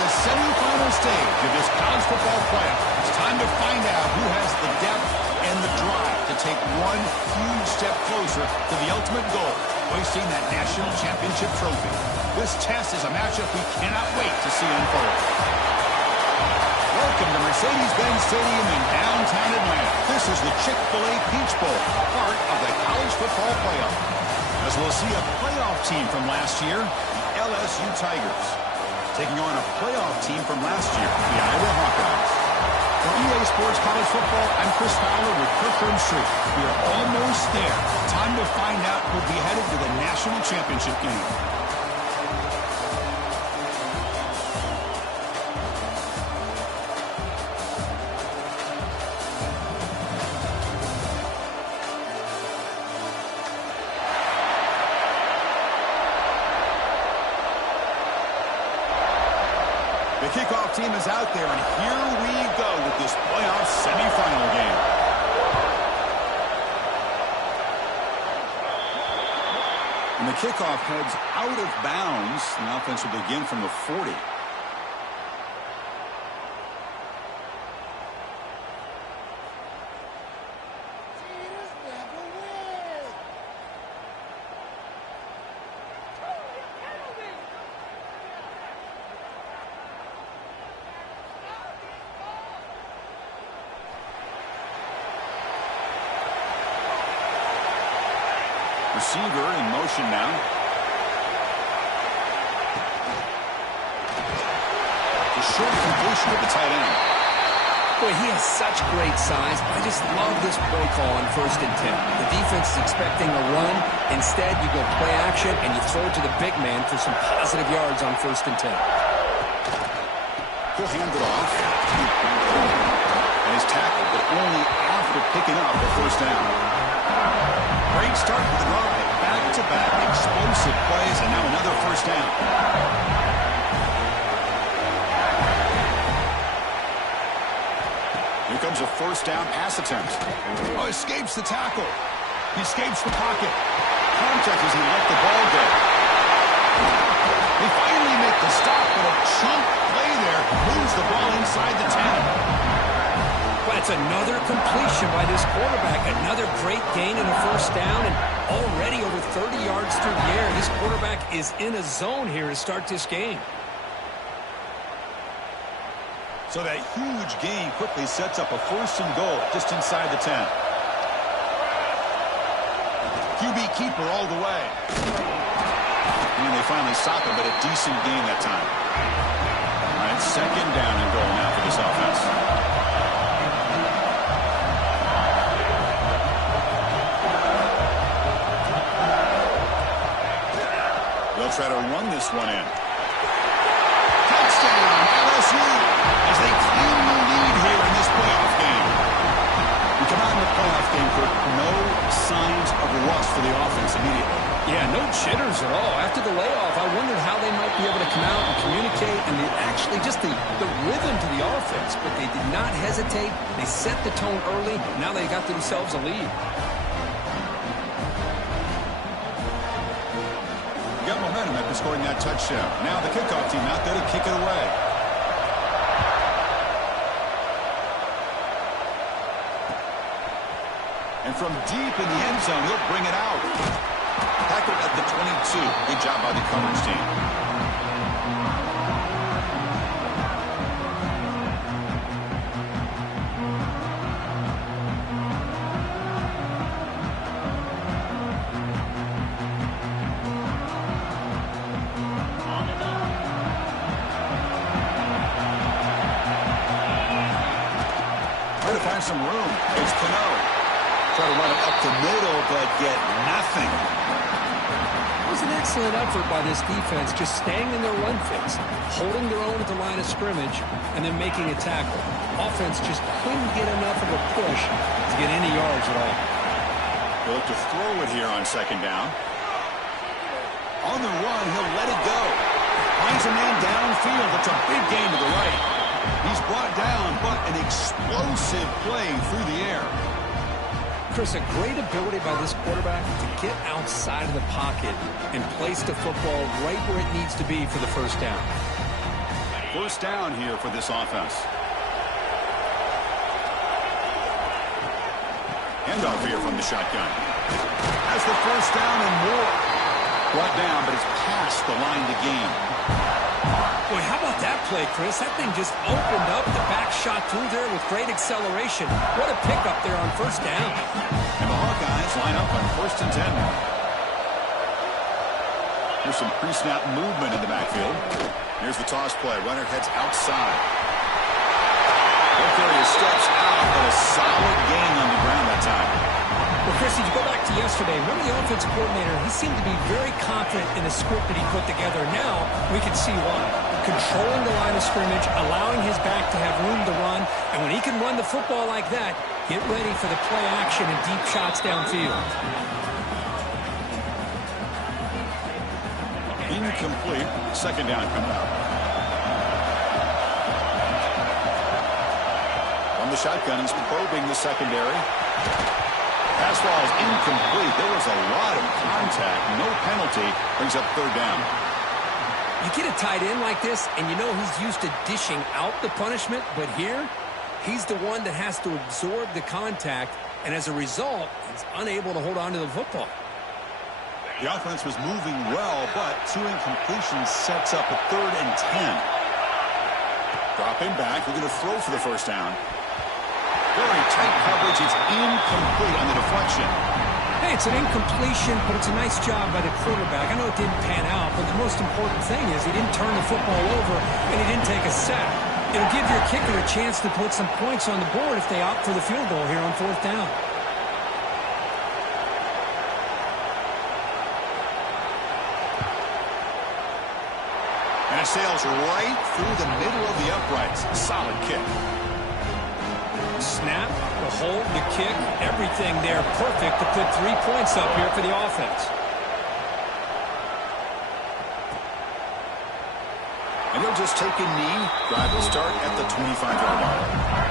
the semifinal stage of this college football playoff. It's time to find out who has the depth and the drive to take one huge step closer to the ultimate goal, hoisting that national championship trophy. This test is a matchup we cannot wait to see unfold. Welcome to Mercedes-Benz Stadium in downtown Atlanta. This is the Chick-fil-A Peach Bowl, part of the college football playoff. As we'll see a playoff team from last year, the LSU Tigers, taking on a playoff team from last year, the Iowa Hawkeyes. For EA Sports College Football, I'm Chris Fowler with Kirkland Street. We are almost there. Time to find out who'll be headed to the national championship game. The kickoff team is out there, and here we go with this playoff semifinal game. And the kickoff heads out of bounds. The offense will begin from the 40. Receiver in motion now. The short completion of the tight end. Boy, he has such great size. I just love this play call on 1st and 10. The defense is expecting a run. Instead, you go play action and you throw it to the big man for some positive yards on 1st and 10. He'll hand it off. And he's tackled, but only after picking up the 1st down. Great start with the drive. Back-to-back explosive plays, and now another 1st down. Here comes a 1st down pass attempt. Oh, escapes the tackle. He escapes the pocket. Contact as he let the ball go. They finally make the stop, but a chunk play there moves the ball inside the 10. That's another completion by this quarterback. Another great gain in a 1st down, and already over 30 yards through the air. This quarterback is in a zone here to start this game. So that huge gain quickly sets up a 1st and goal just inside the 10. QB keeper all the way. And they finally stop him, but a decent gain that time. All right, 2nd down and goal now for this offense. They'll try to run this one in. Touchdown, LSU, as they claim the lead here in this playoff game. We come out in the playoff game for no signs of rust for the offense immediately. Yeah, no jitters at all. After the layoff, I wondered how they might be able to come out and communicate, and actually just the rhythm to the offense. But they did not hesitate. They set the tone early. Now they got themselves a lead. Got momentum after scoring that touchdown. Now the kickoff team out there to kick it away. And from deep in the end zone, he'll bring it out. Tackled at the 22. Good job by the coverage team. Some room. It's Cano. Try to run it up the middle, but get nothing. It was an excellent effort by this defense, just staying in their run fits, holding their own at the line of scrimmage, and then making a tackle. Offense just couldn't get enough of a push to get any yards at all. They'll look to throw it here on 2nd down. On the run, he'll let it go. Finds a man downfield. It's a big gain to the right. He's brought down, but an explosive play through the air. Chris, a great ability by this quarterback to get outside of the pocket and place the football right where it needs to be for the 1st down. First down here for this offense. Handoff here from the shotgun. Has the first down and more. Brought down, but it's past the line to gain. Boy, how about that play, Chris? That thing just opened up. The back shot through there with great acceleration. What a pickup there on first down. And the Hawkeyes line up on 1st and 10 now. Here's some pre-snap movement in the backfield. Here's the toss play. Runner heads outside. Carrier steps out, but a solid gain on the ground that time. Well, Chris, if you go back to yesterday, remember the offensive coordinator, he seemed to be very confident in the script that he put together. Now, we can see why. Controlling the line of scrimmage, allowing his back to have room to run, and when he can run the football like that, get ready for the play action and deep shots downfield. Incomplete. Second down coming up. From the shotgun, he's probing the secondary. Pass ball is incomplete. There was a lot of contact. No penalty. Brings up third down. You get a tight end like this, and you know he's used to dishing out the punishment, but here, he's the one that has to absorb the contact, and as a result, he's unable to hold on to the football. The offense was moving well, but 2 incompletions sets up a 3rd and 10. Dropping back, looking to throw for the first down. Very tight coverage. It's incomplete on the deflection. Hey, it's an incompletion, but it's a nice job by the quarterback. I know it didn't pan out, but the most important thing is he didn't turn the football over and he didn't take a sack. It'll give your kicker a chance to put some points on the board if they opt for the field goal here on 4th down. And it sails right through the middle of the uprights. Solid kick. Snap, the hold, the kick, everything there perfect to put 3 points up here for the offense. And he'll just take a knee, drive will start at the 25-yard line.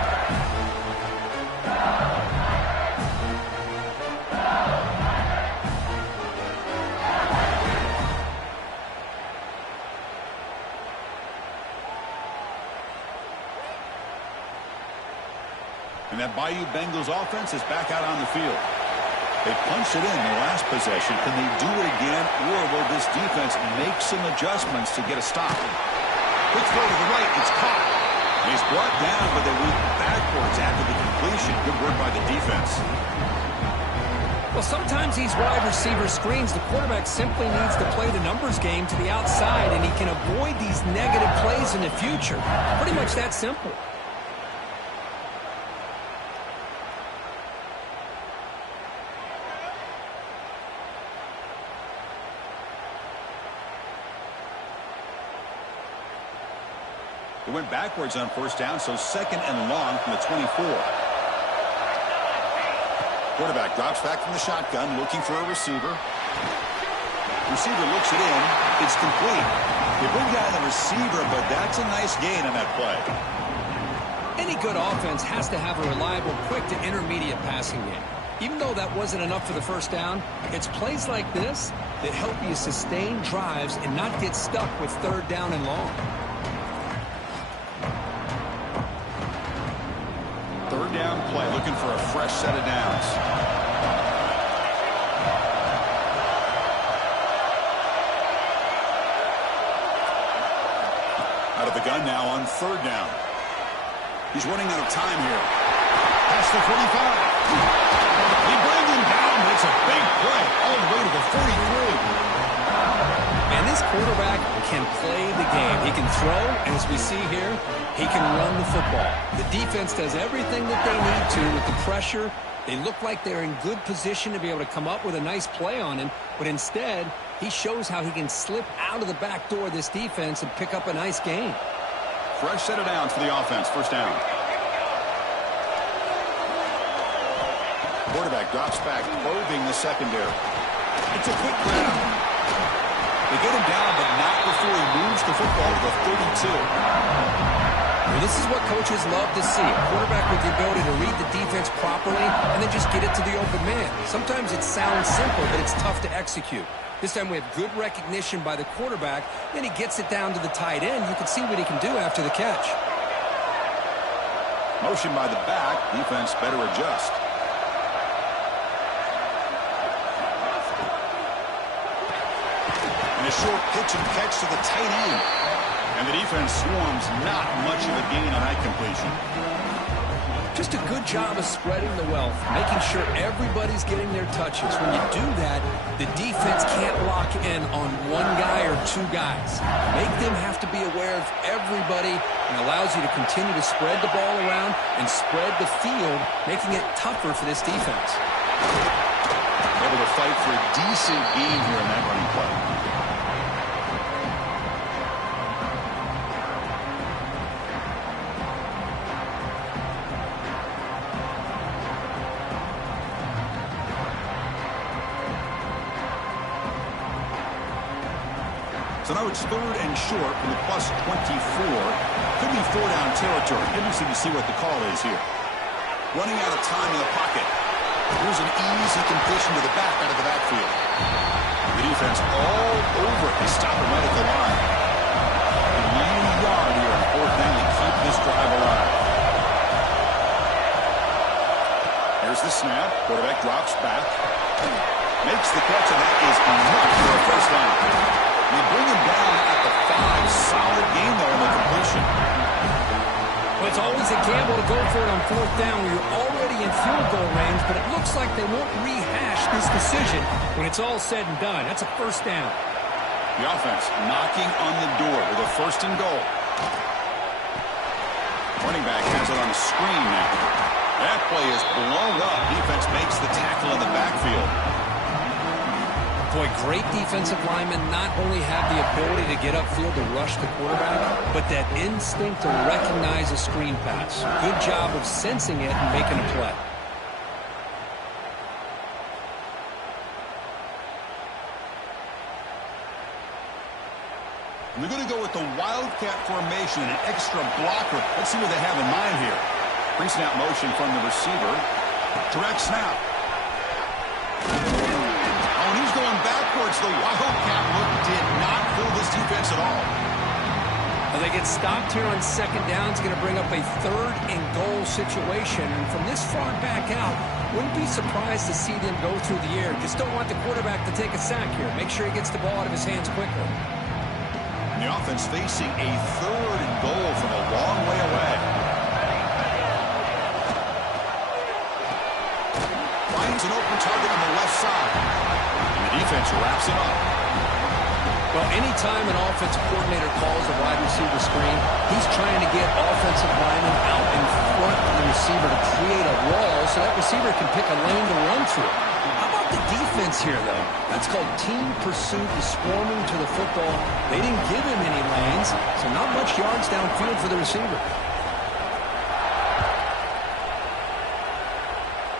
And that Bayou Bengals offense is back out on the field. They punched it in the last possession. Can they do it again, or will this defense make some adjustments to get a stop? Quick throw to the right. It's caught. And he's brought down, but they went backwards after the completion. Good work by the defense. Well, sometimes these wide receiver screens, the quarterback simply needs to play the numbers game to the outside, and he can avoid these negative plays in the future. Pretty much that simple. It went backwards on first down, so 2nd and long from the 24. Quarterback drops back from the shotgun, looking for a receiver. Receiver looks it in. It's complete. They bring down the receiver, but that's a nice gain on that play. Any good offense has to have a reliable, quick to intermediate passing game. Even though that wasn't enough for the first down, it's plays like this that help you sustain drives and not get stuck with 3rd down and long. 3rd down play, looking for a fresh set of downs. Out of the gun now on 3rd down. He's running out of time here. Past the 45. They bring him down, but it's a big play all the way to the 43. And this quarterback can play the game. He can throw, and as we see here, he can run the football. The defense does everything that they need to with the pressure. They look like they're in good position to be able to come up with a nice play on him, but instead, he shows how he can slip out of the back door of this defense and pick up a nice gain. Fresh set of downs for the offense. First down. Quarterback drops back, probing the secondary. It's a quick grab. They get him down, but not before he moves the football to the 32. Well, this is what coaches love to see. A quarterback with the ability to read the defense properly and then just get it to the open man. Sometimes it sounds simple, but it's tough to execute. This time we have good recognition by the quarterback. Then he gets it down to the tight end. You can see what he can do after the catch. Motion by the back. Defense better adjust. And a short pitch and catch to the tight end. And the defense swarms. Not much of a gain on that completion. Just a good job of spreading the wealth, making sure everybody's getting their touches. When you do that, the defense can't lock in on one guy or two guys. Make them have to be aware of everybody and allows you to continue to spread the ball around and spread the field, making it tougher for this defense. Able to fight for a decent gain here in that running play. So now it's 3rd and short from the +24. Could be 4-down territory. Interesting to see what the call is here. Running out of time in the pocket. Here's an easy completion to the back out of the backfield. The defense all over it. They stop him right at the line. A yard here on 4th down to keep this drive alive. Here's the snap. Quarterback drops back. Makes the catch, and that is enough for a first down. You bring him down at the 5. Solid game, though, on the completion. Well, it's always a gamble to go for it on 4th down when you're already in field goal range, but it looks like they won't rehash this decision when it's all said and done. That's a first down. The offense knocking on the door with a 1st and goal. Running back has it on a screen now. That play is blown up. Defense makes the tackle in the backfield. Boy, great defensive linemen not only have the ability to get upfield to rush the quarterback, but that instinct to recognize a screen pass. Good job of sensing it and making a play. And they're going to go with the Wildcat formation and an extra blocker. Let's see what they have in mind here. Pre-snap motion from the receiver. Direct snap. Oh, and he's going backwards. The Wildcat look did not fool this defense at all. Well, they get stopped here on 2nd down. It's going to bring up a 3rd and goal situation. And from this far back out, wouldn't be surprised to see them go through the air. Just don't want the quarterback to take a sack here. Make sure he gets the ball out of his hands quickly. And the offense facing a 3rd and goal from a long way away. Finds an open target on the left side. And the defense wraps it up. Well, anytime an offensive coordinator calls a wide receiver screen, he's trying to get offensive linemen out in front of the receiver to create a wall so that receiver can pick a lane to run through. How about the defense here, though? That's called team pursuit and swarming to the football. They didn't give him any lanes, so not much yards downfield for the receiver.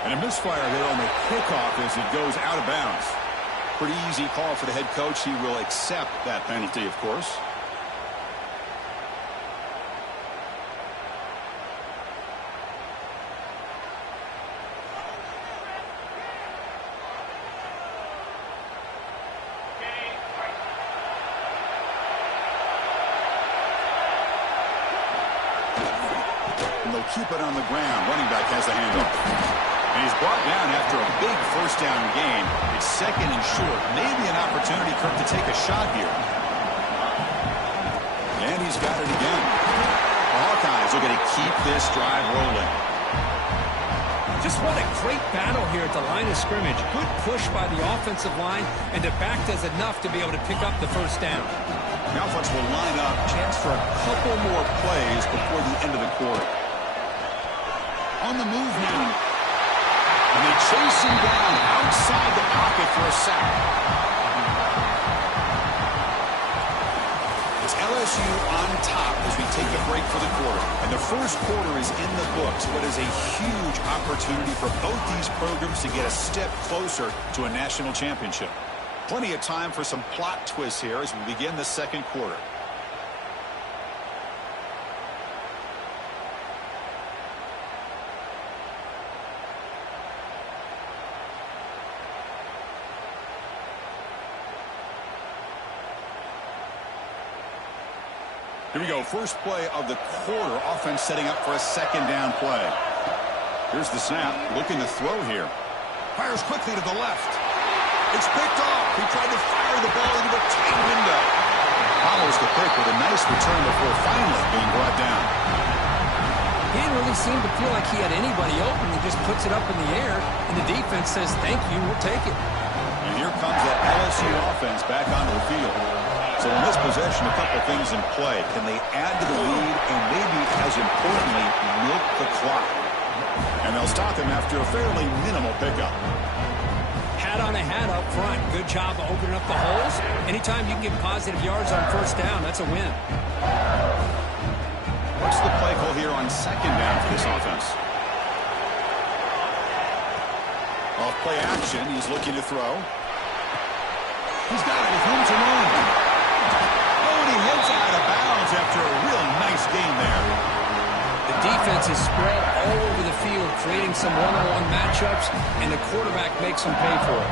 And a misfire there on the kickoff as it goes out of bounds. Pretty easy call for the head coach. He will accept that penalty, of course. And they'll keep it on the ground. Running back has the handoff. And he's brought down after a big 1st down gain. It's 2nd and short. Maybe an opportunity, Kirk, to take a shot here. And he's got it again. The Hawkeyes are going to keep this drive rolling. Just what a great battle here at the line of scrimmage. Good push by the offensive line, and the back does enough to be able to pick up the 1st down. The offense will line up. Chance for a couple more plays before the end of the quarter. On the move now. And they chase him down outside the pocket for a sack. It's LSU on top as we take a break for the quarter. And the first quarter is in the books. What is a huge opportunity for both these programs to get a step closer to a national championship. Plenty of time for some plot twists here as we begin the 2nd quarter. Here we go. First play of the quarter. Offense setting up for a second down play. Here's the snap. Looking to throw here. Fires quickly to the left. It's picked off. He tried to fire the ball into the tight window. Follows the pick with a nice return before finally being brought down. He didn't really seem to feel like he had anybody open. He just puts it up in the air, and the defense says, thank you, we'll take it. And here comes that LSU offense back onto the field. So in this possession, a couple things in play. Can they add to the lead and maybe, as importantly, milk the clock? And they'll stop him after a fairly minimal pickup. Hat on a hat up front. Good job of opening up the holes. Anytime you can get positive yards on first down, that's a win. What's the play call here on second down for this offense? Off play action. He's looking to throw. He's got it with room to run. He heads out of bounds after a really nice game there. The defense is spread all over the field, creating some one-on-one matchups, and the quarterback makes them pay for it.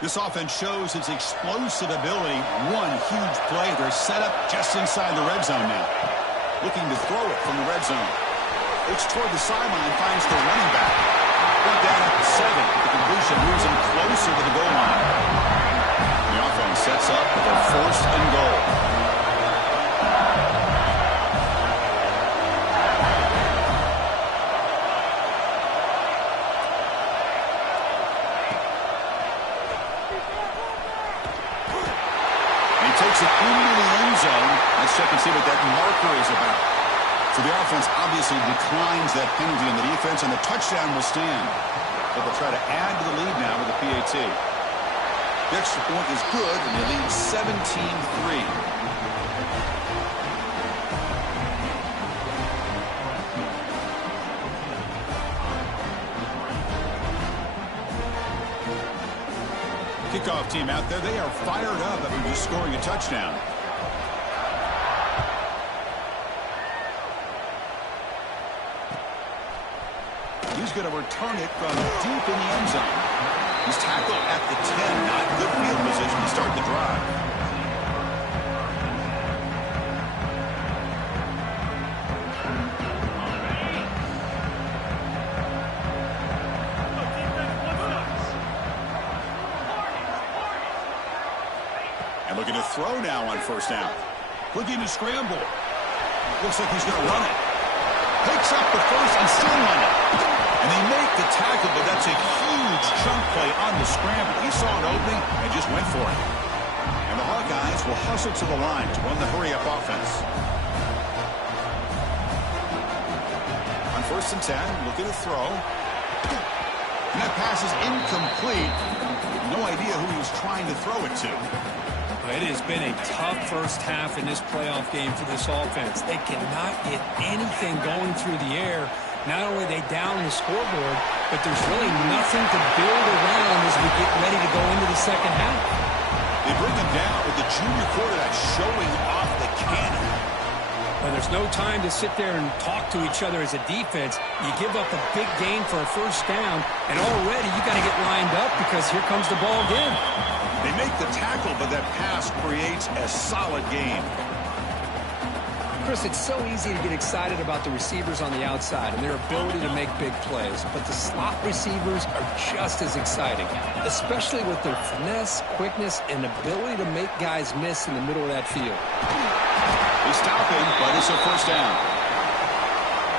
This offense shows its explosive ability. One huge play. They're set up just inside the red zone now. Looking to throw it from the red zone. Looks toward the sideline, finds the running back. Brought down at the 7. The completion moves him closer to the goal line. The offense sets up with a first and goal. Takes it into the end zone. Let's check and see what that marker is about. So the offense obviously declines that penalty in the defense, and the touchdown will stand. But they'll try to add to the lead now with the PAT. The extra point is good, and they lead 17-3. Kickoff team out there. They are fired up after just scoring a touchdown. He's going to return it from deep in the end zone. He's tackled at the 10. Not good field position to start the drive. Looking to throw now on first down. Looking to scramble. Looks like he's going to run it. Picks up the first and still run it. And they make the tackle, but that's a huge chunk play on the scramble. He saw an opening and just went for it. And the Hawkeyes will hustle to the line to run the hurry-up offense. On first and 10, looking to throw. And that pass is incomplete. No idea who he was trying to throw it to. It has been a tough first half in this playoff game for this offense. They cannot get anything going through the air. Not only are they down the scoreboard, but there's really nothing to build around as we get ready to go into the second half. They bring him down with the junior quarterback showing off the cannon. Well, there's no time to sit there and talk to each other as a defense. You give up a big gain for a first down, and already you got to get lined up because here comes the ball again. They make the tackle, but that pass creates a solid game. Chris, it's so easy to get excited about the receivers on the outside and their ability to make big plays, but the slot receivers are just as exciting, especially with their finesse, quickness, and ability to make guys miss in the middle of that field. They stop him, but it's a first down.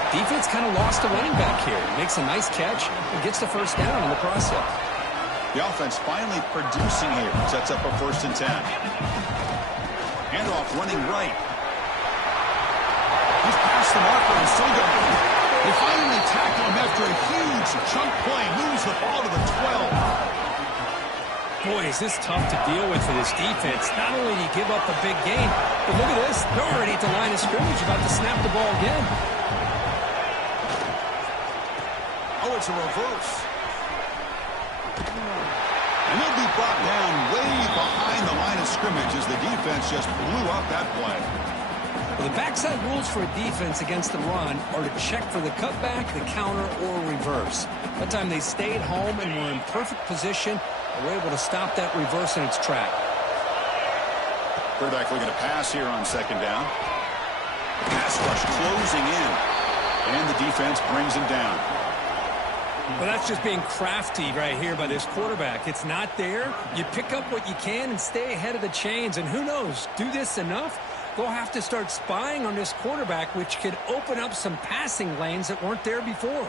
Defense kind of lost a running back here. Makes a nice catch and gets the first down in the process. The offense finally producing here. Sets up a first and 10. Handoff running right. He's past the marker and still going. They finally tackle him after a huge chunk play. Moves the ball to the 12. Boy, is this tough to deal with for this defense. Not only do you give up a big gain, but look at this. They're already at the line of scrimmage about to snap the ball again. Oh, it's a reverse. And they'll be brought down way behind the line of scrimmage as the defense just blew up that play. Well, the backside rules for a defense against the run are to check for the cutback, the counter, or reverse. That time they stayed home and were in perfect position and were able to stop that reverse in its track. Quarterback looking to pass here on second down. Pass rush closing in. And the defense brings him down. Well, that's just being crafty right here by this quarterback. It's not there. You pick up what you can and stay ahead of the chains. And who knows, do this enough, they'll have to start spying on this quarterback, which could open up some passing lanes that weren't there before.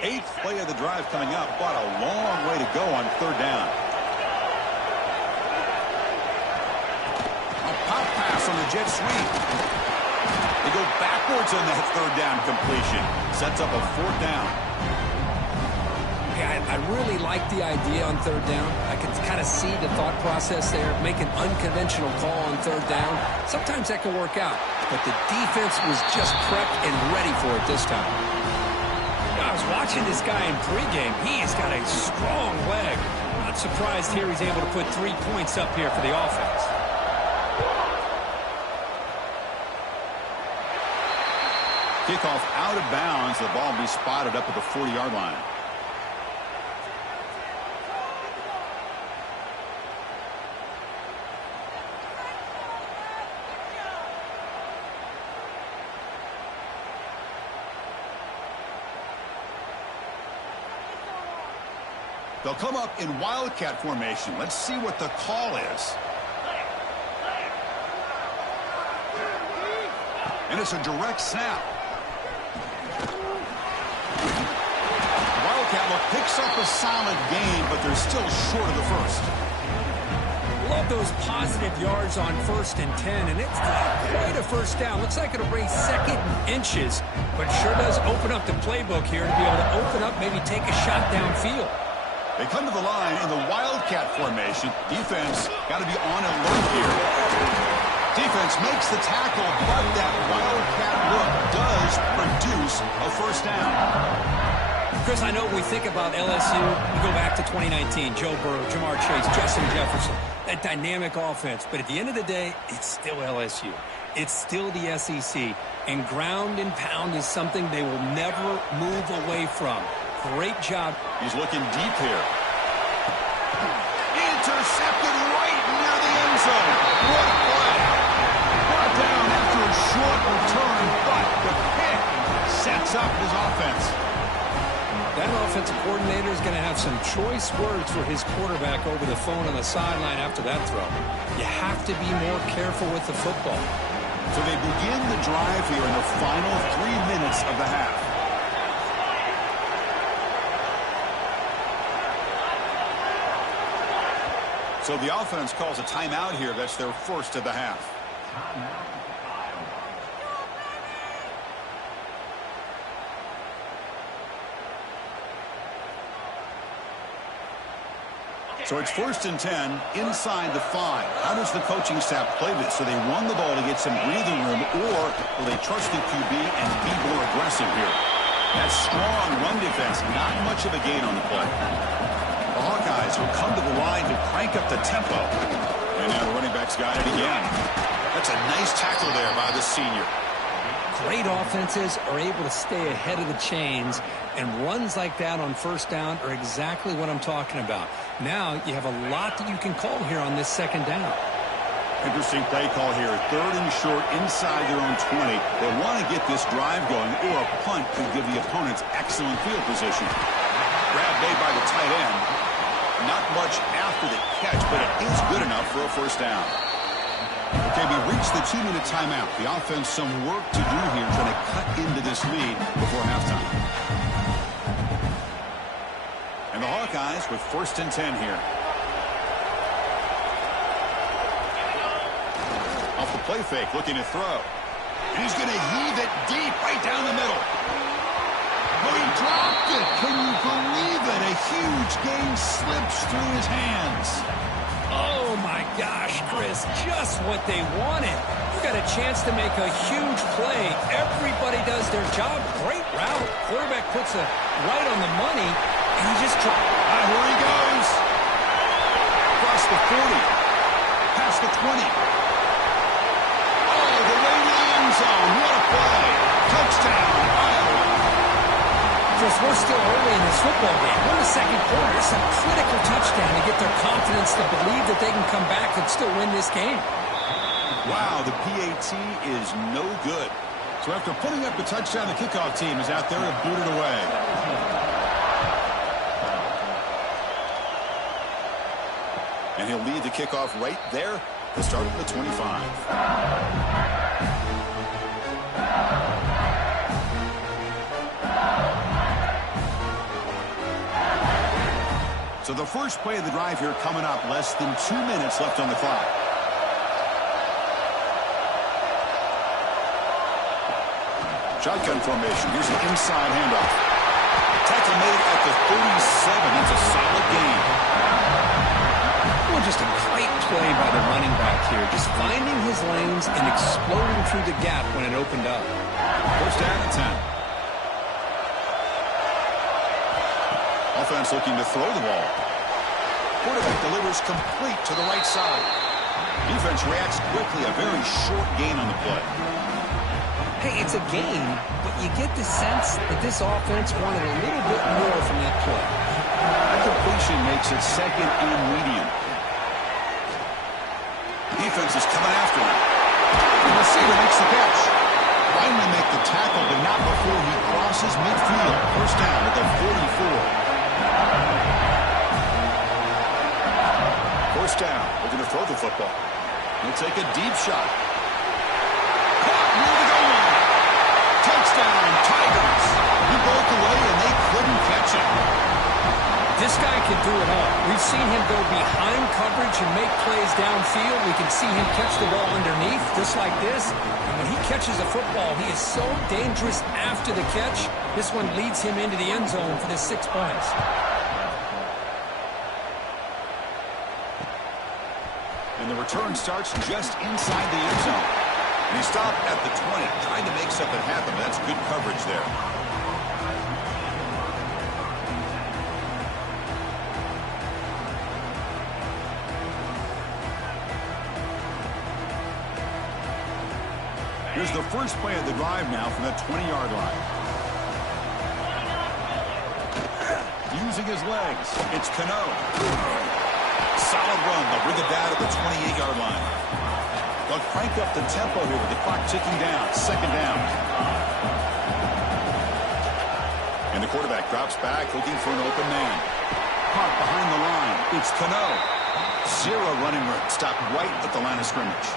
Eighth play of the drive coming up. What a long way to go on third down. A pop pass on the jet sweep. They go backwards on that third down completion. Sets up a fourth down. Yeah, I really like the idea on third down. I can kind of see the thought process there. Make an unconventional call on third down. Sometimes that can work out. But the defense was just prepped and ready for it this time. I was watching this guy in pregame. He's got a strong leg. Not surprised here he's able to put 3 points up here for the offense. Kickoff out of bounds. The ball will be spotted up at the 40-yard line. They'll come up in wildcat formation. Let's see what the call is. And it's a direct snap. Wildcat look picks up a solid gain, but they're still short of the first. Love those positive yards on 1st and 10, and it's not quite a first down. Looks like it'll raise second and inches, but sure does open up the playbook here to be able to open up, maybe take a shot downfield. They come to the line in the wildcat formation. Defense got to be on alert here. Defense makes the tackle, but that wildcat look does produce a first down. Chris, I know when we think about LSU, we go back to 2019, Joe Burrow, Jamar Chase, Justin Jefferson, that dynamic offense. But at the end of the day, it's still LSU. It's still the SEC. And ground and pound is something they will never move away from. Great job. He's looking deep here. Intercepted right near the end zone. What a play. Brought down after a short return, but the pick sets up his offense. That offensive coordinator is going to have some choice words for his quarterback over the phone on the sideline after that throw. You have to be more careful with the football. So they begin the drive here in the final 3 minutes of the half. So the offense calls a timeout here. That's their first of the half. So it's 1st and 10 inside the 5. How does the coaching staff play this? So they run the ball to get some breathing room, or will they trust the QB and be more aggressive here? That strong run defense, not much of a gain on the play. The Hawkeyes will come to the line to crank up the tempo. And now the running back's got it again. That's a nice tackle there by the senior. Great offenses are able to stay ahead of the chains, and runs like that on first down are exactly what I'm talking about. Now you have a lot that you can call here on this second down. Interesting play call here. 3rd and short inside their own 20. They want to get this drive going, or a punt could give the opponents excellent field position. Grab made by the tight end. Not much after the catch, but it is good enough for a first down. Okay, we reached the 2-minute timeout. The offense some work to do here, trying to cut into this lead before halftime. And the Hawkeyes with 1st and 10 here. Off the play fake, looking to throw. And he's going to heave it deep right down the middle. But he dropped it. Can you believe it? A huge gain slips through his hands. Oh, my gosh, Chris, just what they wanted. You got a chance to make a huge play. Everybody does their job. Great route. Quarterback puts it right on the money, and he just tried. Here he goes. Across the 40. Past the 20. Oh, the way to the end zone. What a play. Touchdown, Iowa. Chris, we're still early in this football game. We're in the second quarter. It's a critical touchdown to get their confidence to believe that they can come back and still win this game. Wow, the PAT is no good. So after putting up the touchdown, the kickoff team is out there to boot it away. And he'll lead the kickoff right there to start at the 25. So the first play of the drive here coming up, less than 2 minutes left on the clock. Shotgun formation. Here's an inside handoff. Tackle made at the 37. It's a solid gain. Well, just a great play by the running back here. Just finding his lanes and exploding through the gap when it opened up. First down and 10. Offense looking to throw the ball. Quarterback delivers complete to the right side. Defense reacts quickly. A very short gain on the play. Hey, it's a gain, but you get the sense that this offense wanted a little bit more from that play. That completion makes it second and medium. Defense is coming after him. The receiver makes the catch. Finally make the tackle, but not before he crosses midfield. First down at the 44. First down. We're going to throw the football. He'll take a deep shot. Caught near the goal line. Touchdown, Tigers. He broke away, and they couldn't catch him. This guy can do it all. We've seen him go behind coverage and make plays downfield. We can see him catch the ball underneath, just like this. And when he catches a football, he is so dangerous after the catch. This one leads him into the end zone for the 6 points. And the return starts just inside the end zone. And he stopped at the 20, trying to make something happen. But that's good coverage there. Here's the first play of the drive now from that 20-yard line. Using his legs, it's Cano. Solid run. They'll bring it down to the 28-yard line. They'll crank up the tempo here with the clock ticking down. Second down. And the quarterback drops back looking for an open man. Caught behind the line. It's Cano. Zero running room. Stopped right at the line of scrimmage.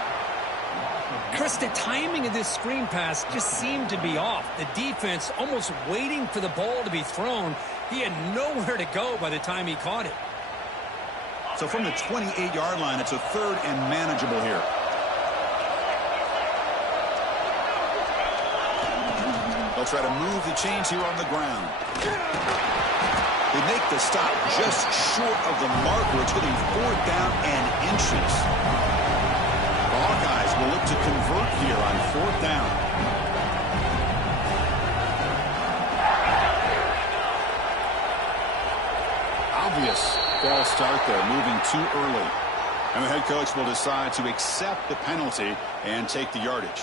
Chris, the timing of this screen pass just seemed to be off. The defense almost waiting for the ball to be thrown. He had nowhere to go by the time he caught it. So from the 28-yard line, it's a third and manageable here. They'll try to move the chains here on the ground. They make the stop just short of the marker. It's going to be 4th down and inches. The Hawkeyes will look to convert here on 4th down. Obvious false start there, moving too early. And the head coach will decide to accept the penalty and take the yardage.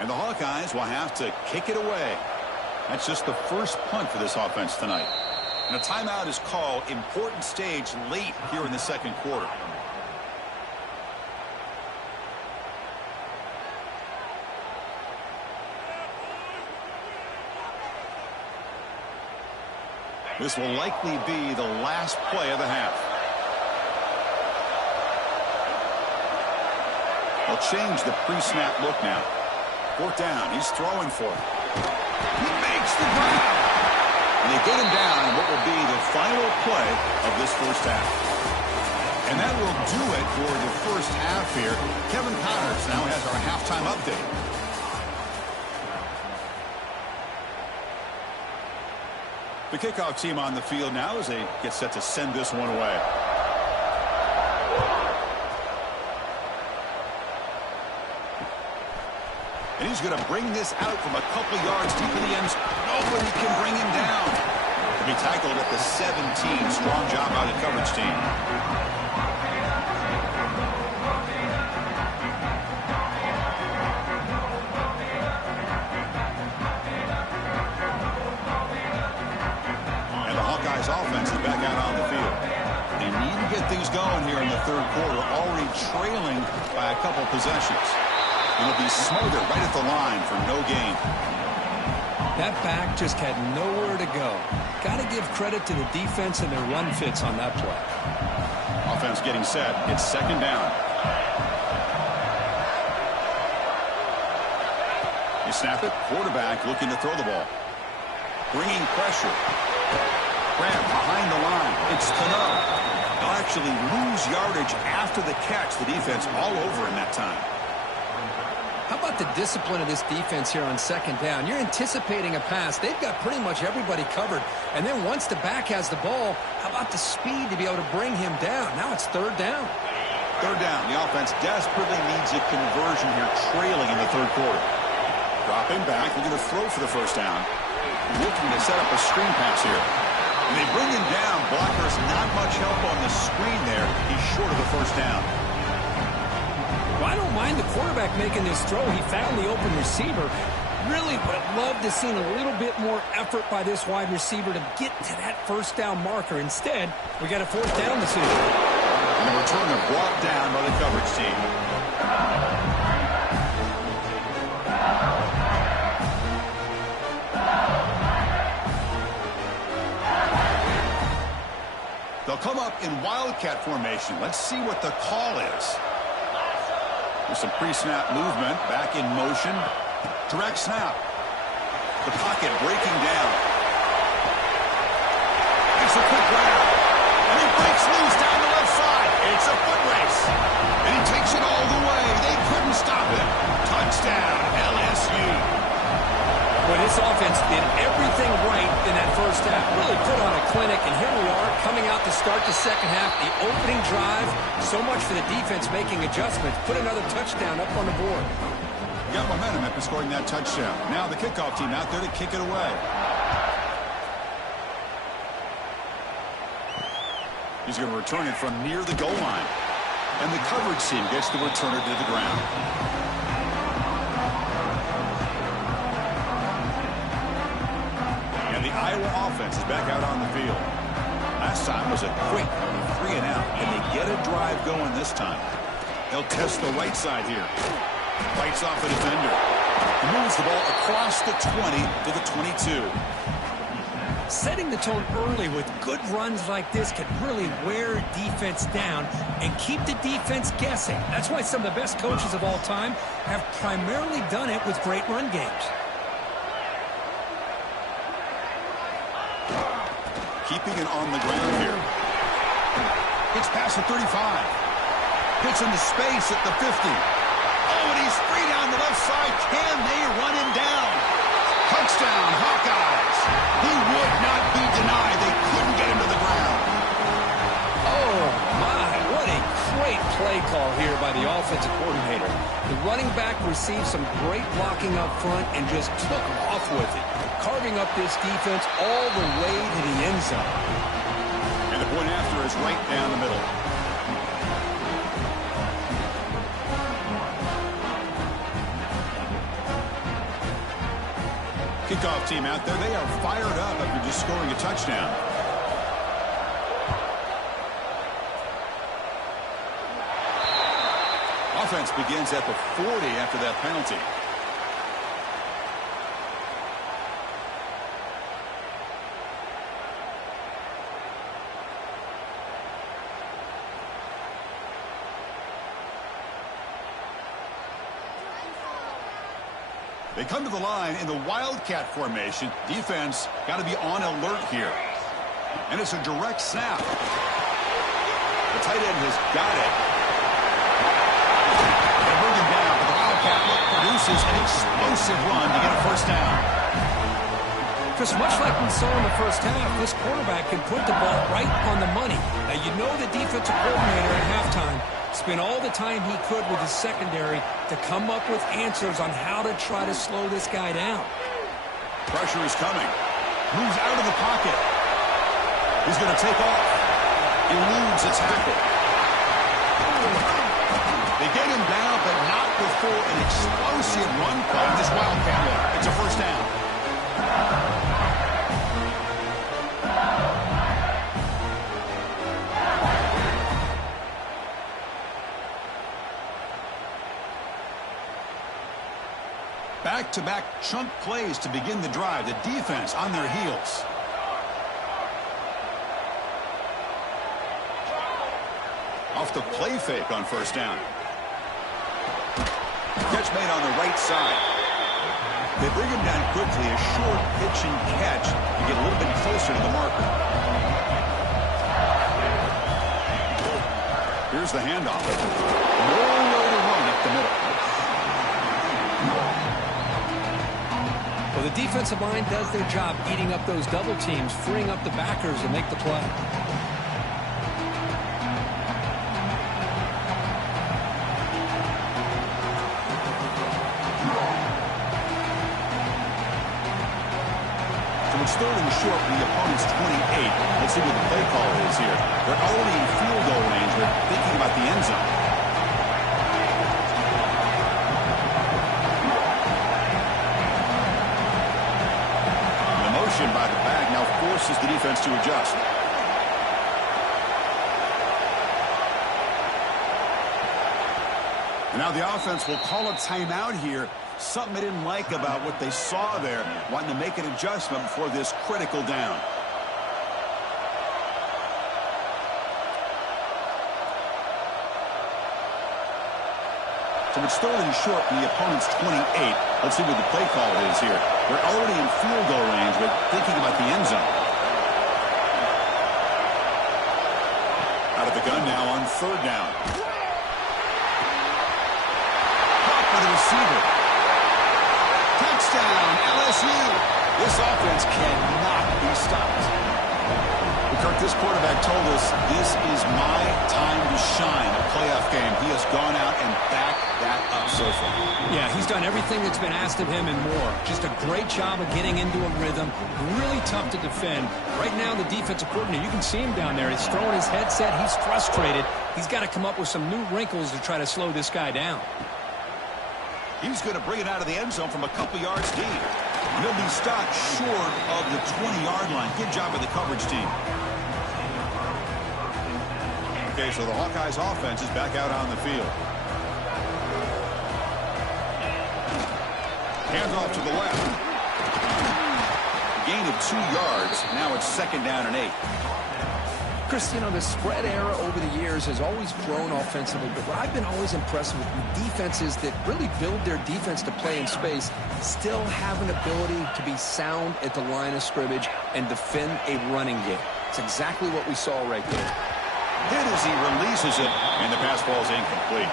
And the Hawkeyes will have to kick it away. That's just the first punt for this offense tonight. And a timeout is called. Important stage late here in the second quarter. This will likely be the last play of the half. They'll change the pre-snap look now. 4th down. He's throwing for it. He makes the grab. And they get him down in what will be the final play of this first half. And that will do it for the first half here. Kevin Connors now has our halftime update. The kickoff team on the field now as they get set to send this one away. And he's going to bring this out from a couple yards deep in the end. Nobody can bring him down. He'll be tackled at the 17. Strong job by the coverage team. And the Hawkeyes offense is back out on the field. They need to get things going here in the third quarter, already trailing by a couple possessions. It'll be smothered right at the line for no gain. That back just had nowhere to go. Got to give credit to the defense and their run fits on that play. Offense getting set. It's second down. You snap it. Quarterback looking to throw the ball. Bringing pressure. Grab behind the line. It's Cano. They'll actually lose yardage after the catch. The defense all over in that time. How about the discipline of this defense here on second down? You're anticipating a pass. They've got pretty much everybody covered. And then once the back has the ball, how about the speed to be able to bring him down? Now it's third down. Third down. The offense desperately needs a conversion here, trailing in the third quarter. Dropping back, looking to throw for the first down. Looking to set up a screen pass here. And they bring him down. Blocker's not much help on the screen there. He's short of the first down. Well, I don't mind the quarterback making this throw. He found the open receiver. Really would have loved to see a little bit more effort by this wide receiver to get to that first down marker. Instead, we got a fourth down decision. And the returner brought down by the coverage team. They'll come up in wildcat formation. Let's see what the call is. There's some pre-snap movement. Back in motion. Direct snap. The pocket breaking down. It's a quick grab. And he breaks loose down the left side. It's a foot race. And he takes it all the way. They couldn't stop him. Touchdown, LSU. Well, this offense did everything right in that first half. Really put on a clinic, and here we are coming out to start the second half. The opening drive, so much for the defense making adjustments. Put another touchdown up on the board. Got momentum after scoring that touchdown. Now the kickoff team out there to kick it away. He's going to return it from near the goal line. And the coverage team gets the returner to the ground. And the Iowa offense is back out on the field. Last time was a quick 3 and out, and they get a drive going this time. They'll test the right side here. Fights off the defender. He moves the ball across the 20 to the 22. Setting the tone early with good runs like this can really wear defense down and keep the defense guessing. That's why some of the best coaches of all time have primarily done it with great run games. Keeping it on the ground here. Gets past the 35. Hits into space at the 50. Oh, and he's free down the left side. Can they run him down? Touchdown, Hawkeyes. He would not be denied. They couldn't get him to the ground. Oh, my. What a great play call here by the offensive coordinator. The running back received some great blocking up front and just took off with it, carving up this defense all the way to the end zone. And the point after is right down the middle. Kickoff team out there. They are fired up after just scoring a touchdown. Offense begins at the 40 after that penalty. They come to the line in the wildcat formation. Defense got to be on alert here. And it's a direct snap. The tight end has got it. They bring him down, but the wildcat look produces an explosive run to get a first down. Chris, much like we saw in the first half, this quarterback can put the ball right on the money. Now, you know the defensive coordinator at halftime Spent all the time he could with his secondary to come up with answers on how to try to slow this guy down. Pressure is coming. Moves out of the pocket. He's going to take off. Eludes a tackle. They get him down, but not before an explosive run play on this Wildcat look. It's a first down. Back-to-back chunk plays to begin the drive. The defense on their heels. Off the play fake on first down. Catch made on the right side. They bring him down quickly. A short pitch and catch to get a little bit closer to the marker. Here's the handoff. No way to run up the middle. Well, the defensive line does their job eating up those double teams, freeing up the backers to make the play. It's third and short from the opponent's 28. Let's see what the play call is here. They're already in field goal range. They're thinking about the end zone. The motion by the back now forces the defense to adjust. And now the offense will call a timeout here. Something they didn't like about what they saw there, wanting to make an adjustment before this critical down. So it's third and short from the opponent's 28. Let's see what the play call is here. They're already in field goal range, but thinking about the end zone. Out of the gun now on third down. Caught by the receiver. Touchdown, LSU. This offense cannot be stopped. Kirk, this quarterback told us this is my time to shine, a playoff game. He has gone out and backed that up so far. Yeah, he's done everything that's been asked of him and more. Just a great job of getting into a rhythm. Really tough to defend. Right now, the defensive coordinator, you can see him down there. He's throwing his headset. He's frustrated. He's got to come up with some new wrinkles to try to slow this guy down. He's going to bring it out of the end zone from a couple yards deep. And he'll be stopped short of the 20-yard line. Good job by the coverage team. Okay, so the Hawkeyes offense is back out on the field. Hands off to the left. Gain of 2 yards. Now it's second down and 8. Chris, you know, the spread era over the years has always grown offensively, but what I've been always impressed with defenses that really build their defense to play in space still have an ability to be sound at the line of scrimmage and defend a running game. It's exactly what we saw right there. Hit as he releases it, and the pass ball is incomplete.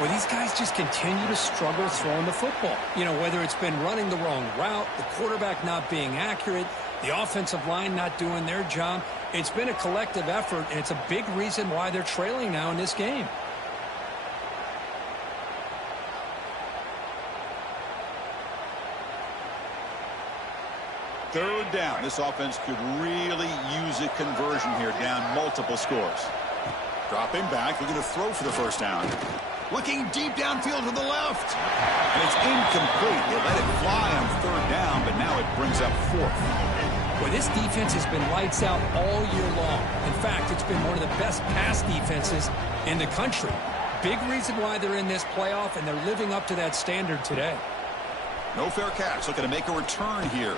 Well, these guys just continue to struggle throwing the football. You know, whether it's been running the wrong route, the quarterback not being accurate, the offensive line not doing their job. It's been a collective effort, and it's a big reason why they're trailing now in this game. Third down. This offense could really use a conversion here, down multiple scores. Dropping back, looking to throw for the first down. Looking deep downfield to the left. And it's incomplete. They let it fly on third down, but now it brings up fourth. Well, this defense has been lights out all year long. In fact, it's been one of the best pass defenses in the country. Big reason why they're in this playoff, and they're living up to that standard today. No fair catch. Looking to make a return here.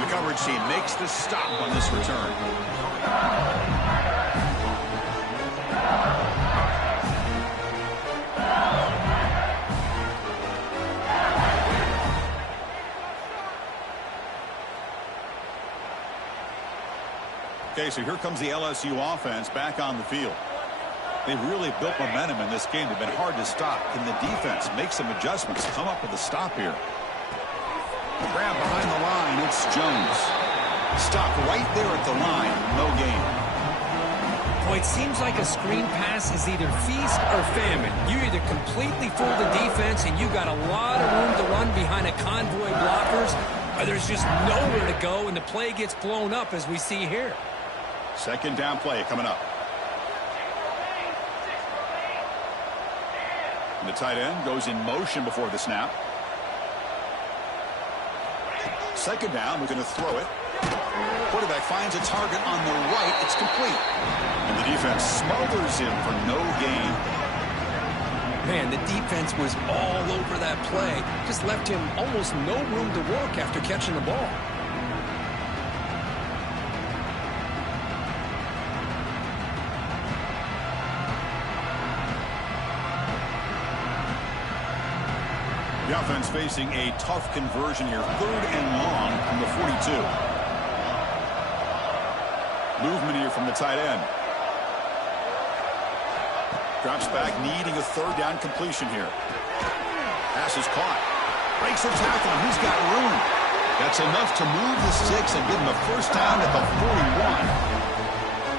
The coverage team makes the stop on this return. Okay, so here comes the LSU offense back on the field. They've really built momentum in this game. They've been hard to stop. Can the defense make some adjustments, come up with a stop here? Grab behind the line, it's Jones. Stop right there at the line, no gain. Boy, it seems like a screen pass is either feast or famine. You either completely fool the defense and you got a lot of room to run behind a convoy of blockers, or there's just nowhere to go and the play gets blown up as we see here. Second down play coming up. And the tight end goes in motion before the snap. Second down, we're going to throw it. Quarterback finds a target on the right. It's complete. And the defense smothers him for no gain. Man, the defense was all over that play. Just left him almost no room to work after catching the ball. The offense facing a tough conversion here. 3rd and long from the 42. Movement here from the tight end. Drops back, needing a 3rd down completion here. Pass is caught. Breaks the tackle, and he's got room. That's enough to move the sticks and give him a 1st down at the 41.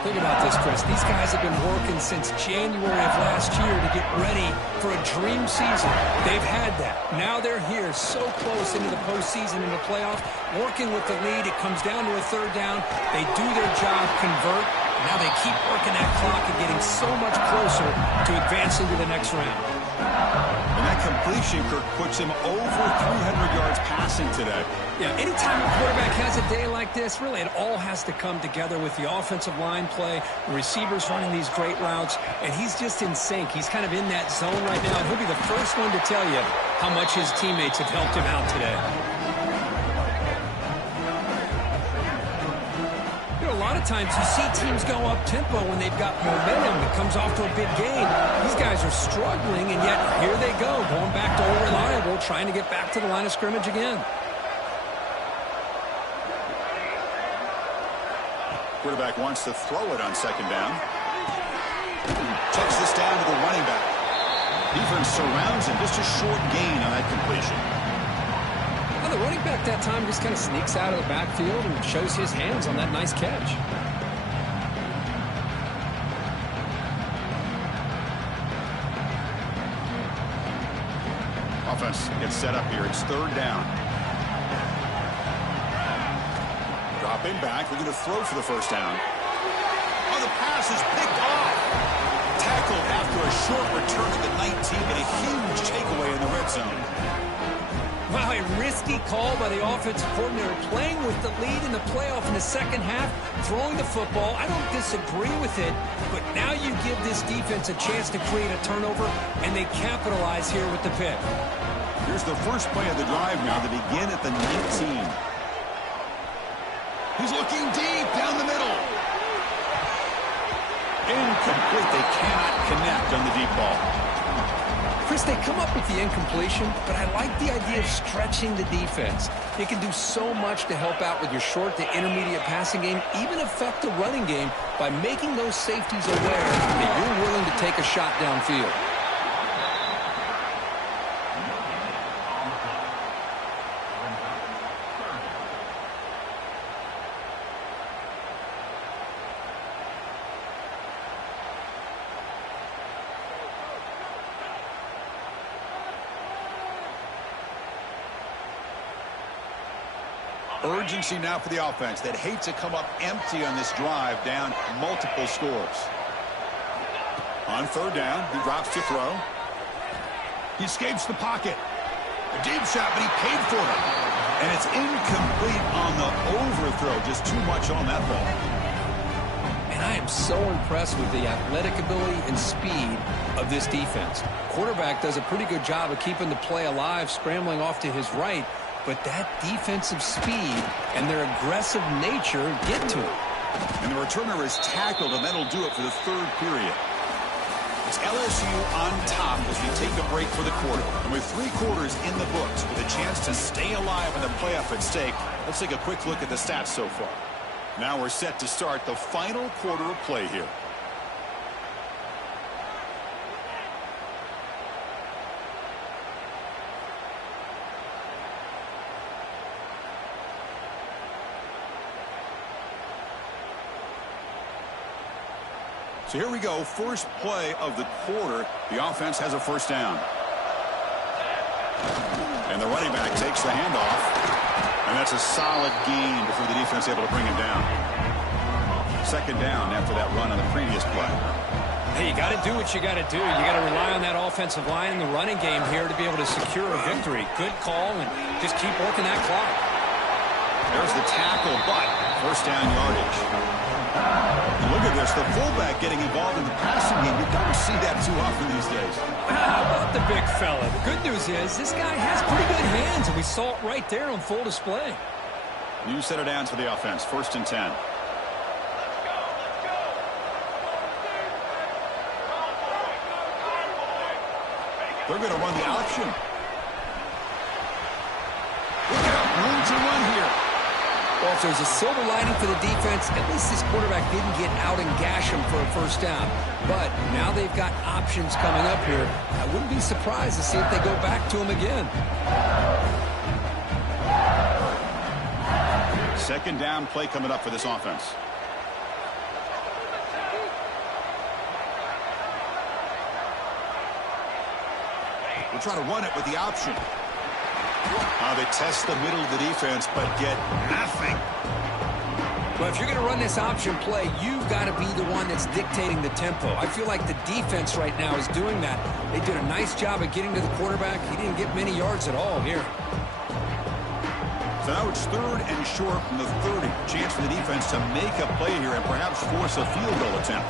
Think about this, Chris. These guys have been working since January of last year to get ready for a dream season. They've had that. Now they're here so close into the postseason and the playoff, working with the lead. It comes down to a 3rd down. They do their job, convert. Now they keep working that clock and getting so much closer to advancing to the next round. And that completion, Kirk, puts him over 300 yards passing today. Yeah, anytime a quarterback has a day like this, really it all has to come together with the offensive line play, the receivers running these great routes, and he's just in sync. He's kind of in that zone right now, and he'll be the first one to tell you how much his teammates have helped him out today. A lot of times you see teams go up-tempo when they've got momentum. It comes off to a big gain. These guys are struggling, and yet here they go, going back to old reliable, trying to get back to the line of scrimmage again. Quarterback wants to throw it on 2nd down. Checks this down to the running back. Defense surrounds him. Just a short gain on that completion. Well, the running back that time just kind of sneaks out of the backfield and shows his hands on that nice catch. Offense gets set up here. It's 3rd down. Dropping back. We're going to throw for the 1st down. Oh, the pass is picked off. Tackled after a short return to the 19 and a huge takeaway in the red zone. Wow, a risky call by the offensive coordinator, playing with the lead in the playoff in the 2nd half, throwing the football. I don't disagree with it, but now you give this defense a chance to create a turnover, and they capitalize here with the pick. Here's the first play of the drive now to begin at the 19. He's looking deep down the middle. Incomplete. They cannot connect on the deep ball. Chris, they come up with the incompletion, but I like the idea of stretching the defense. It can do so much to help out with your short to intermediate passing game, even affect the running game by making those safeties aware that you're willing to take a shot downfield. Urgency now for the offense that hates to come up empty on this drive, down multiple scores. On 3rd down, he drops to throw. He escapes the pocket. A deep shot, but he paid for it. And it's incomplete on the overthrow. Just too much on that ball. And I am so impressed with the athletic ability and speed of this defense. Quarterback does a pretty good job of keeping the play alive, scrambling off to his right. But that defensive speed and their aggressive nature get to him. And the returner is tackled, and that'll do it for the 3rd period. It's LSU on top as we take a break for the quarter. And with 3 quarters in the books, with a chance to stay alive in the playoff at stake, let's take a quick look at the stats so far. Now we're set to start the final quarter of play here. So here we go, first play of the quarter. The offense has a first down. And the running back takes the handoff. And that's a solid gain before the defense able to bring him down. Second down after that run on the previous play. Hey, you got to do what you got to do. You got to rely on that offensive line in the running game here to be able to secure a victory. Good call, and just keep working that clock. There's the tackle, but first down yardage. And look at this, the fullback getting involved in the passing game. You don't see that too often these days. How about the big fella? The good news is this guy has pretty good hands, and we saw it right there on full display. New set of downs for the offense, 1st and 10. They're going to run the option. Look out, room to run here. Well, if there's a silver lining for the defense, at least this quarterback didn't get out and gash him for a first down. But now they've got options coming up here. I wouldn't be surprised to see if they go back to him again. Second down play coming up for this offense. We'll try to run it with the option. They test the middle of the defense, but get nothing. Well, if you're going to run this option play, you've got to be the one that's dictating the tempo. I feel like the defense right now is doing that. They did a nice job of getting to the quarterback. He didn't get many yards at all here. So now it's 3rd and short from the 30. Chance for the defense to make a play here and perhaps force a field goal attempt.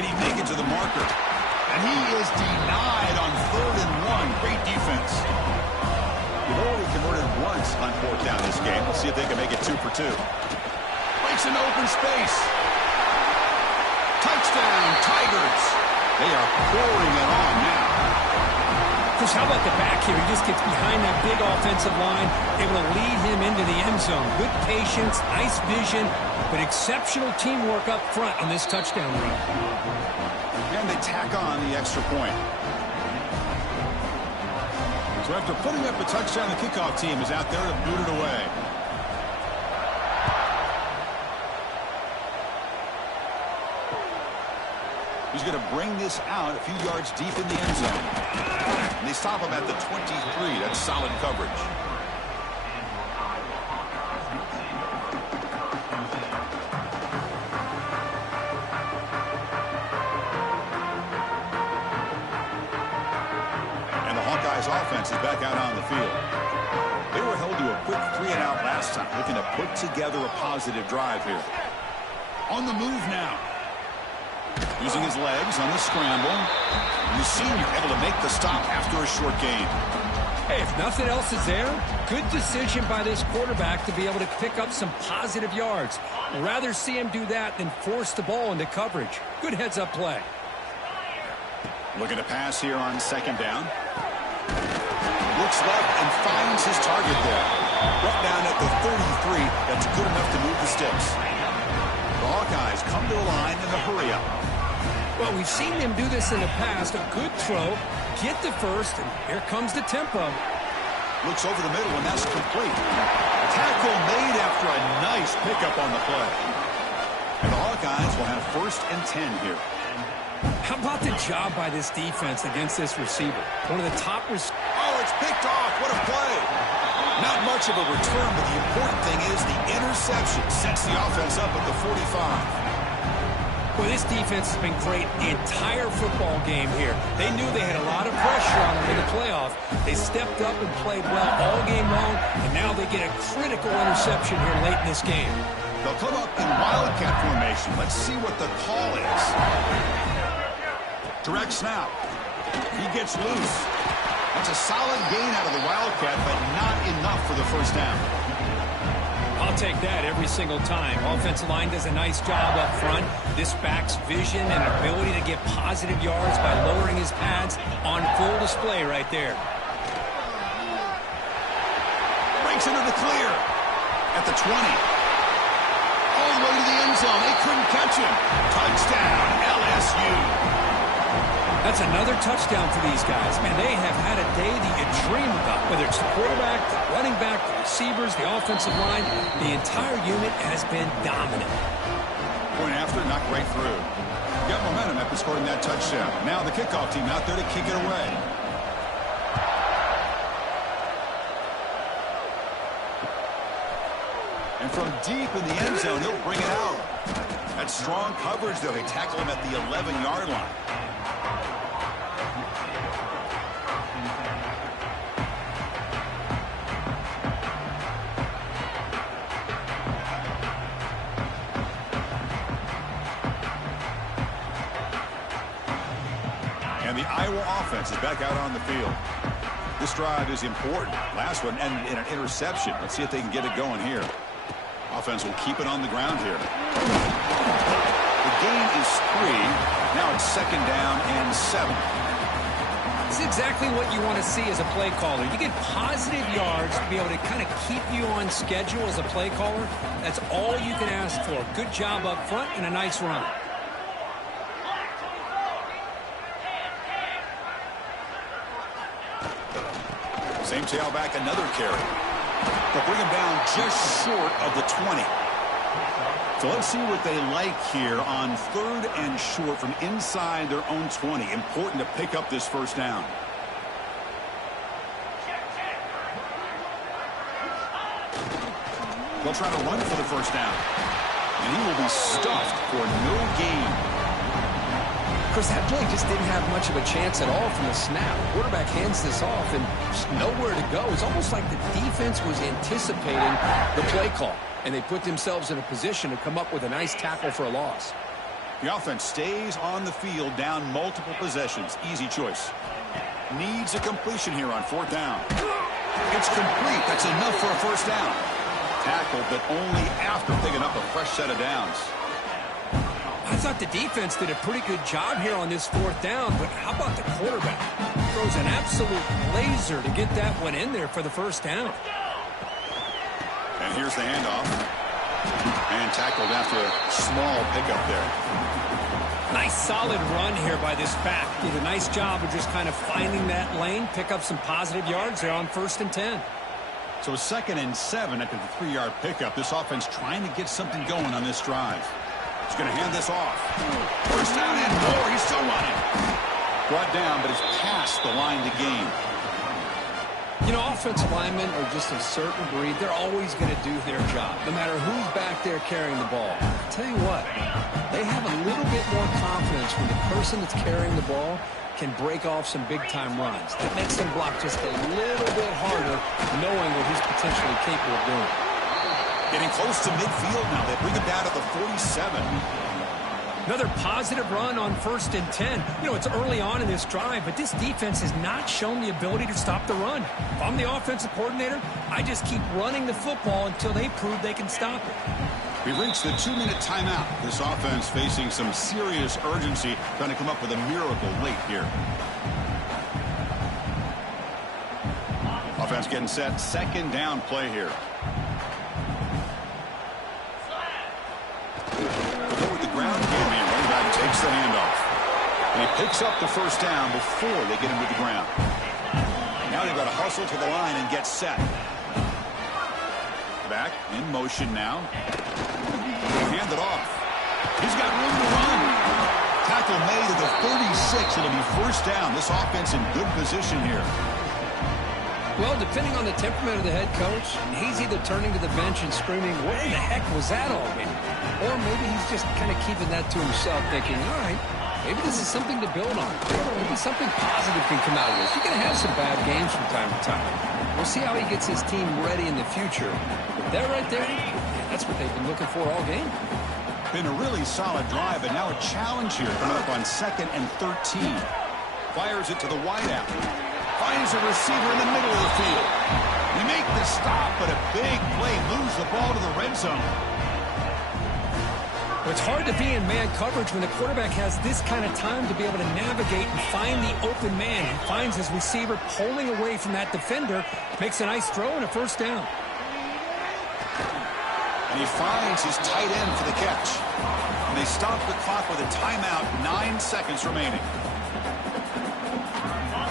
Can he make it to the marker? And he is denied on 3rd and 1. Great defense. They've already converted once on 4th down this game. Let's see if they can make it 2 for 2. Breaks into open space. Touchdown, Tigers. They are pouring it on now. Chris, how about the back here? He just gets behind that big offensive line, able to lead him into the end zone. Good patience, nice vision, but exceptional teamwork up front on this touchdown run. And they tack on the extra point. So after putting up a touchdown, the kickoff team is out there to boot it away. He's going to bring this out a few yards deep in the end zone. And they stop him at the 23. That's solid coverage. Offense is back out on the field. They were held to a quick 3-and-out last time, looking to put together a positive drive here. On the move now. Using his legs on the scramble. And the senior able to make the stop after a short gain. Hey, if nothing else is there, good decision by this quarterback to be able to pick up some positive yards. I'd rather see him do that than force the ball into coverage. Good heads-up play. Looking to pass here on 2nd down. Looks left and finds his target there. Brought down at the 33. That's good enough to move the sticks. The Hawkeyes come to the line in the hurry-up. Well, we've seen them do this in the past. A good throw, get the first, and here comes the tempo. Looks over the middle, and that's complete. Tackle made after a nice pickup on the play. And the Hawkeyes will have 1st and 10 here. How about the job by this defense against this receiver? One of the top receivers. Oh, it's picked off. What a play. Not much of a return, but the important thing is the interception sets the offense up at the 45. Well, this defense has been great the entire football game here. They knew they had a lot of pressure on them in the playoff. They stepped up and played well all game long, and now they get a critical interception here late in this game. They'll come up in Wildcat formation. Let's see what the call is. Direct snap. He gets loose. That's a solid gain out of the Wildcat, but not enough for the first down. I'll take that every single time. Offensive line does a nice job up front. This back's vision and ability to get positive yards by lowering his pads on full display right there. Breaks into the clear at the 20. All the way to the end zone. They couldn't catch him. Touchdown, LSU. That's another touchdown for these guys. Man, they have had a day that you dream about. Whether it's the quarterback, the running back, the receivers, the offensive line, the entire unit has been dominant. Point after, knocked right through. Got momentum after scoring that touchdown. Now the kickoff team out there to kick it away. And from deep in the end zone, he'll bring it out. That's strong coverage, though. They tackle him at the 11-yard line. And the Iowa offense is back out on the field. This drive is important. Last one ended in an interception. Let's see if they can get it going here. Offense will keep it on the ground here. The gain is 3. Now it's 2nd down and 7. This is exactly what you want to see as a play caller. You get positive yards to be able to kind of keep you on schedule as a play caller. That's all you can ask for. Good job up front and a nice run. Same tailback, another carry. They'll bring him down just short of the 20. So let's see what they like here on 3rd and short from inside their own 20. Important to pick up this first down. They'll try to run for the first down. And he will be stuffed for no gain. Of course, that play just didn't have much of a chance at all from the snap. The quarterback hands this off and just nowhere to go. It's almost like the defense was anticipating the play call, and they put themselves in a position to come up with a nice tackle for a loss. The offense stays on the field down multiple possessions. Easy choice. Needs a completion here on 4th down. It's complete. That's enough for a first down. Tackled, but only after picking up a fresh set of downs. I thought the defense did a pretty good job here on this 4th down, but how about the quarterback? Throws an absolute laser to get that one in there for the first down. And here's the handoff. And tackled after a small pickup there. Nice solid run here by this back. Did a nice job of just kind of finding that lane, pick up some positive yards there on 1st and 10. So 2nd and 7 after the 3-yard pickup. This offense trying to get something going on this drive. He's going to hand this off. First down and more. He's still running. Brought down, but it's past the line to gain. You know, offensive linemen are just a certain breed. They're always going to do their job, no matter who's back there carrying the ball. I'll tell you what, they have a little bit more confidence when the person that's carrying the ball can break off some big-time runs. That makes them block just a little bit harder, knowing what he's potentially capable of doing. Getting close to midfield now. They bring him down to the 47. Another positive run on 1st and 10. You know, it's early on in this drive, but this defense has not shown the ability to stop the run. If I'm the offensive coordinator, I just keep running the football until they prove they can stop it. We've reached the 2-minute timeout. This offense facing some serious urgency, trying to come up with a miracle late here. Offense getting set. 2nd down play here. Go with the ground game here. Running back takes the handoff. And he picks up the first down before they get him to the ground. Now they've got to hustle to the line and get set. Back in motion now. Hand it off. He's got room to run. Tackle made at the 36. It'll be first down. This offense in good position here. Well, depending on the temperament of the head coach, he's either turning to the bench and screaming, what in the heck was that all mean? Or maybe he's just kind of keeping that to himself, thinking, all right, maybe this is something to build on. Maybe something positive can come out of this. You're going to have some bad games from time to time. We'll see how he gets his team ready in the future. But that right there, that's what they've been looking for all game. Been a really solid drive, but now a challenge here coming up on 2nd and 13. Fires it to the wideout. Finds a receiver in the middle of the field. They make the stop, but a big play moves the ball to the red zone. It's hard to be in man coverage when the quarterback has this kind of time to be able to navigate and find the open man. He finds his receiver pulling away from that defender, makes a nice throw and a first down. And he finds his tight end for the catch. And they stop the clock with a timeout, 9 seconds remaining.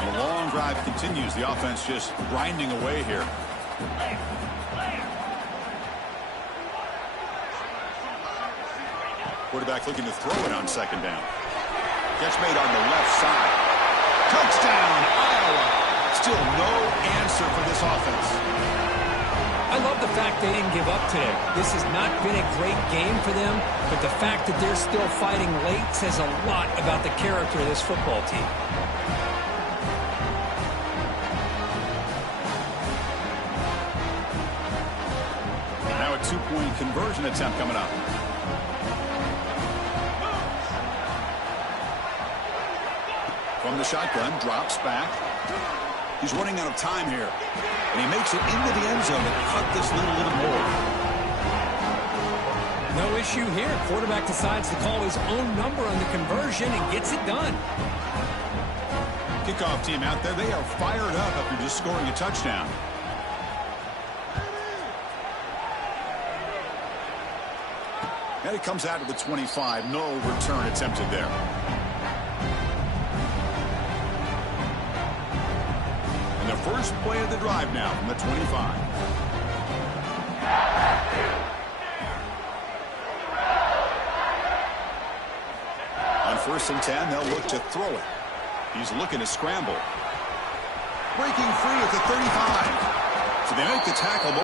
The long drive continues. The offense just grinding away here. Quarterback looking to throw it on second down. Catch made on the left side. Touchdown, Iowa. Still no answer for this offense. I love the fact they didn't give up today. This has not been a great game for them, but the fact that they're still fighting late says a lot about the character of this football team. Now a two-point conversion attempt coming up. From the shotgun, drops back. He's running out of time here. And he makes it into the end zone and cut this lead a little more. No issue here. Quarterback decides to call his own number on the conversion and gets it done. Kickoff team out there. They are fired up after just scoring a touchdown. And it comes out to the 25. No return attempted there. And the first play of the drive now from the 25. On 1st and 10, they'll look to throw it. He's looking to scramble. Breaking free at the 35. So they make the tackle.